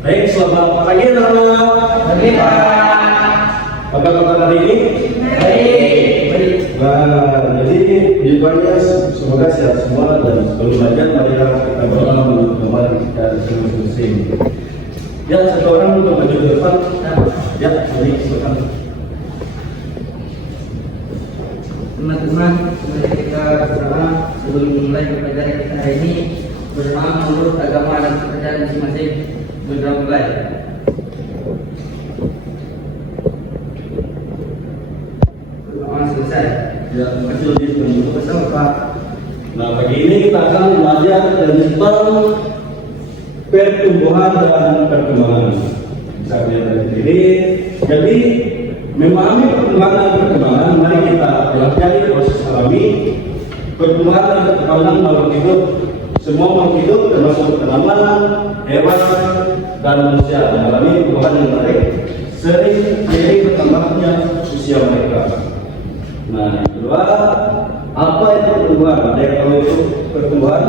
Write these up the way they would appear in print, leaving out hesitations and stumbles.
Baik, selamat pagi teman-teman. Pagi Pak. Apa kabar hari ini? Baik. Nah, jadi hidupnya semoga sehat semua dan sebelum belajar marilah kita berdoa menuju kembali kita masing-masing. Ya, satu orang untuk maju ke depan. Ya, jadi silakan. Teman-teman, mari kita bersama sebelum mulai pelajaran kita hari ini berdoa menurut agama dan kepercayaan masing-masing. Berdoa mulai. Berdoa selesai. Ya, terima kasih lebih untuk bersama Pak. Nah, pagi ini kita akan belajar tentang pertumbuhan dan perkembangan. Bisa lihat dari sini. Jadi, memahami pertumbuhan dan perkembangan, mari kita pelajari proses alami pertumbuhan dan perkembangan makhluk hidup. Semua makhluk hidup termasuk tanaman, hewan, dan manusia mengalami pertumbuhan yang menarik sering bertambahnya usia mereka. Nah, yang kedua, apa itu pertumbuhan? Ada yang tahu itu pertumbuhan?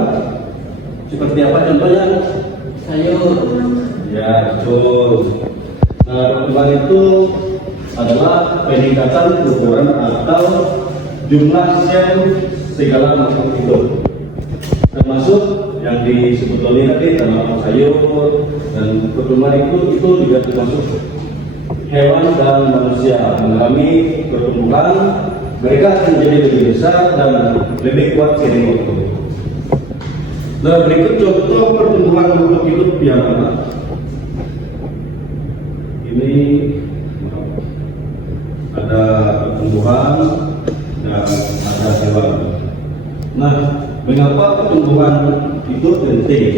Seperti apa contohnya? Sayur. Ya, betul. Nah, pertumbuhan itu adalah peningkatan ukuran atau jumlah sel segala makhluk hidup, termasuk yang disebut oleh tadi tanaman sayur, dan pertumbuhan itu juga termasuk hewan dan manusia mengalami pertumbuhan. Mereka akan menjadi lebih besar dan lebih kuat seiring waktu. Nah, berikut contoh pertumbuhan makhluk hidup yang ini ada pertumbuhan dan ada hewan. Nah, mengapa pertumbuhan itu penting?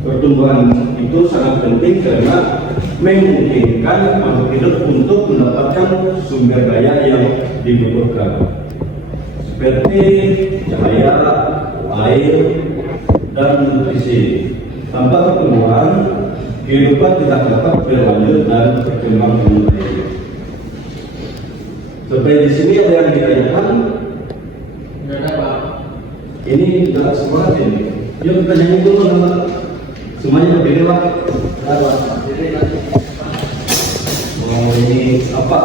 Pertumbuhan itu sangat penting karena memungkinkan makhluk hidup untuk mendapatkan sumber daya yang dibutuhkan, seperti cahaya, air, dan nutrisi. Tanpa pertumbuhan, kehidupan tidak dapat berlanjut dan berkembang dengan baik. Seperti di sini ada yang ditanyakan. Tidak ada Pak. Ini tidak sekolah ini. Yuk kita nyanyi dulu nama. Semuanya berbeda Pak. Oh, ini apa?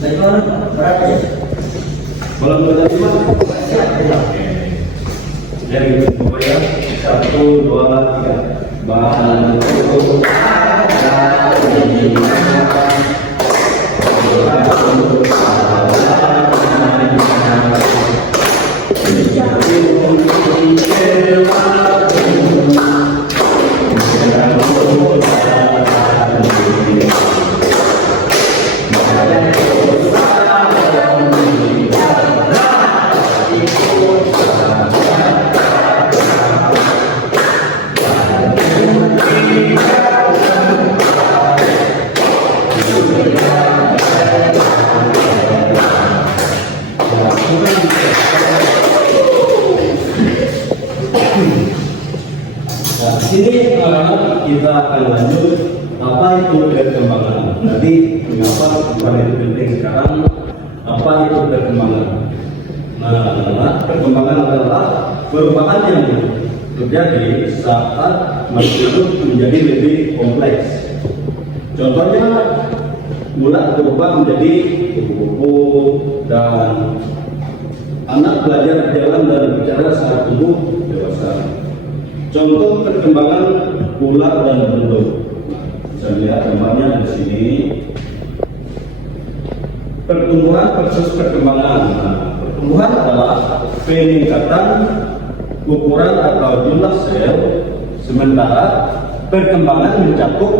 Sayur berapa ya? Kalau menurut lima, jadi pokoknya 1, 2, 3. Bantu Nah, di sini kita akan lanjut apa itu perkembangan. Tadi mengapa perkembangan itu penting, sekarang apa itu perkembangan? Nah, perkembangan adalah perubahan yang terjadi saat makhluk hidup menjadi lebih kompleks. Contohnya, ulat berubah menjadi kupu-kupu dan anak belajar berjalan dan bicara saat tumbuh dewasa. Contoh perkembangan ulat dan bentuk. Bisa lihat gambarnya di sini. Pertumbuhan versus perkembangan. Nah, pertumbuhan adalah peningkatan ukuran atau jumlah sel, sementara perkembangan mencakup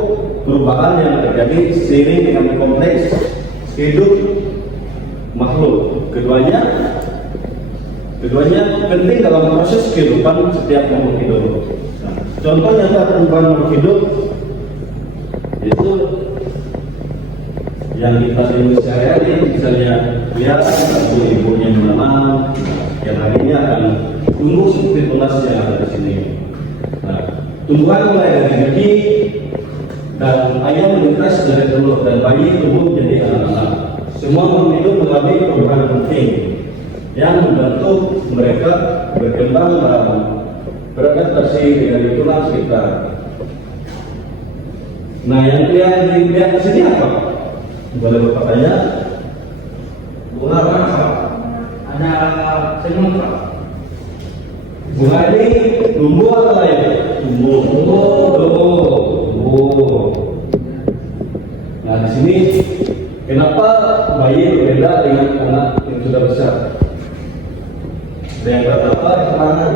perubahan yang terjadi seiring dengan kompleks hidup makhluk. Keduanya penting dalam proses kehidupan setiap makhluk hidup. Nah, contoh nyata pertumbuhan makhluk hidup itu yang kita lihat sehari-hari, misalnya lihat ibu-ibunya menanam, yang akhirnya akan tumbuh seperti tunas yang ada di sini. Nah, tumbuhan mulai dari gigi dan ayam melintas dari telur dan bayi tumbuh menjadi anak-anak. Semua makhluk hidup mengalami perubahan penting yang membantu mereka berkembang dan beradaptasi dengan lingkungan sekitar. Nah, yang dilihat di sini apa? Boleh Bapak tanya? Bunga apa? Ada senyum Pak. Bunga ini tumbuh atau lain? Tumbuh. Nah, di sini kenapa bayi berbeda dengan anak yang sudah besar? Yang pertama, keterangan.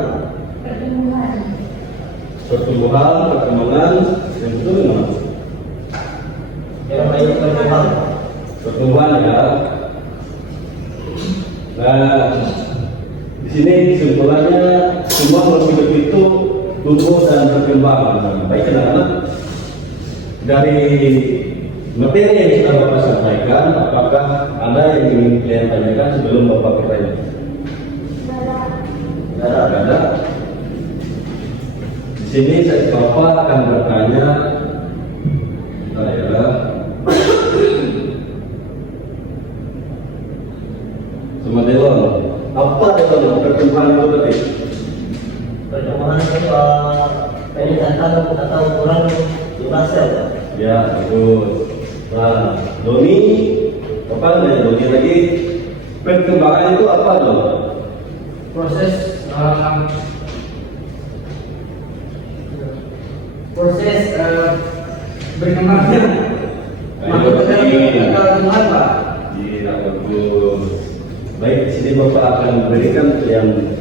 Pertumbuhan, perkembangan, yang itu gimana? Yang bayi pertumbuhan. Pertumbuhan ya. Nah, di sini kesimpulannya semua makhluk hidup itu tumbuh dan berkembang. Baik anak-anak, dari materi yang sudah Bapak sampaikan, apakah ada yang ingin kalian tanyakan sebelum Bapak bertanya? Tidak ada. Di sini Bapak akan bertanya, sama Dewan, apa Dewan perkembangan itu tadi? Perkembangan itu peningkatan atau kurang jumlah sel. Ya, bagus. Nah, Doni, apa namanya Doni lagi? Perkembangan itu apa dong? Proses berkembangnya. Perkembangan Pak. Iya, bagus. Baik, di sini Bapak akan memberikan yang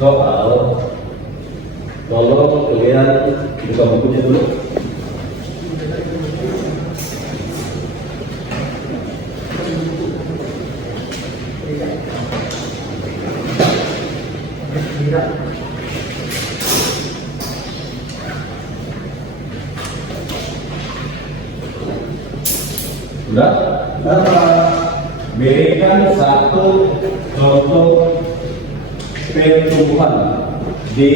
soal. Tolong kalian buka bukunya dulu. Sudah? Berikan satu contoh pertumbuhan di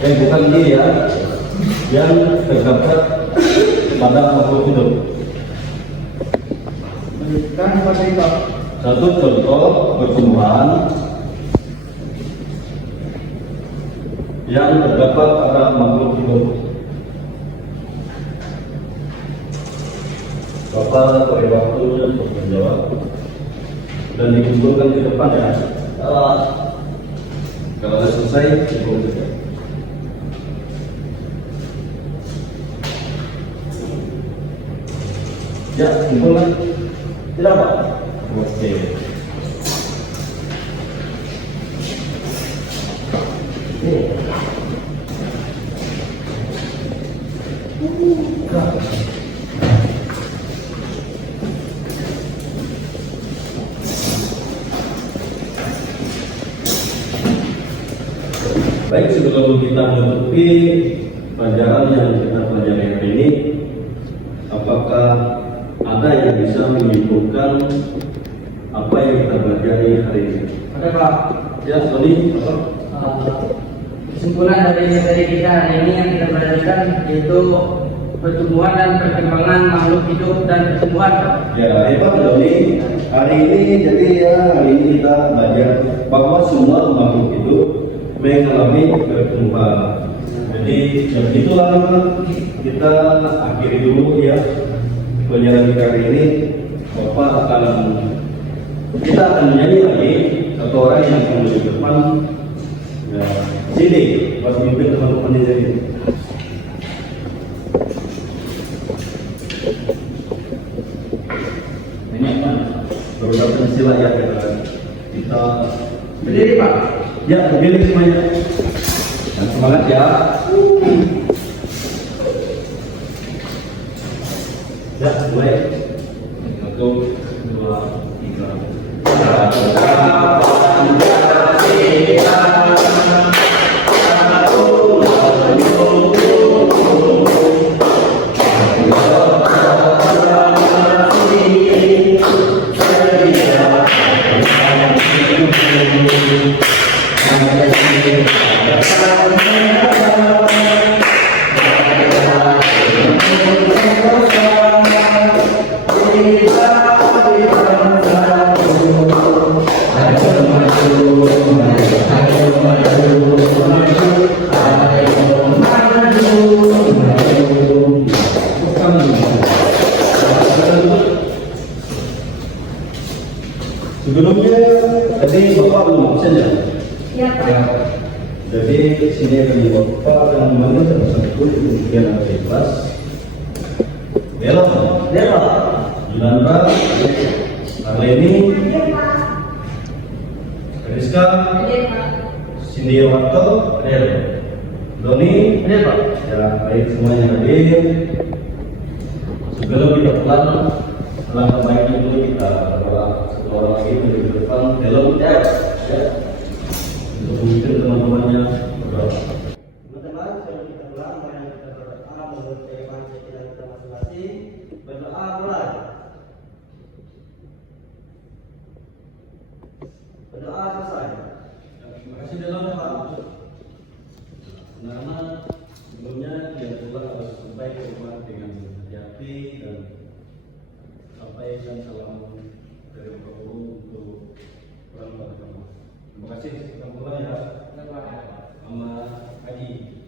bukan dia ya, yang terdapat pada makhluk hidup. Berikan pada Satu contoh pertumbuhan yang terdapat pada makhluk hidup. Bapak beri waktu untuk menjawab dan dikumpulkan di depan ya. Kalau sudah selesai, dikumpulkan. Ya, kumpulkan. Tidak Pak? Oke. Baik, sebelum kita menutupi pelajaran yang kita pelajari hari ini, apakah ada yang bisa menyimpulkan apa yang kita pelajari hari ini? Oke Pak. Ya, Tony. Kesimpulan dari materi kita hari ini yang kita pelajari yaitu pertumbuhan dan perkembangan makhluk hidup dan pertumbuhan. Ya, hebat Tony. Hari ini hari ini kita belajar bahwa semua makhluk hidup mengalami pertumbuhan. Jadi itulah kita akhiri dulu ya pelajaran kita hari ini. Kita akan menyanyi lagi satu orang yang akan di depan. Ya, sini buat mimpin teman-teman di sini. Ini apa? Berusaha sila ya kita Berdiri Pak. Ya, berdiri semuanya. Dan semangat ya. Ya, mulai. 1, 2, 3. Sebelumnya tadi Bapak belum absen ya? Iya, Pak. Ya. Jadi sini akan Bapak akan memanggil salah satu kemudian ada kelas. Bella, Yolanda, Arleni, Hadir, Pak. Rizka, Hadir, Pak. Cindy Wakto, Doni, Hadir, Pak. ya baik semuanya hadir. Sebelum kita pulang, alangkah baiknya dulu kita berdoa satu orang lagi menuju ke depan. Hello, ya. Untuk memimpin teman-temannya berdoa. Teman-teman, sebelum kita pulang, mari kita berdoa menurut kehidupan kita masing-masing. Berdoa mulai. Berdoa selesai. Terima kasih dalam Pak. Karena sebelumnya dia pulang harus sampai ke rumah dengan hati-hati dan sampaikan salam dari Bapak Guru untuk pulang pada kamu. Terima kasih. Kita pulang ya. Sama Haji.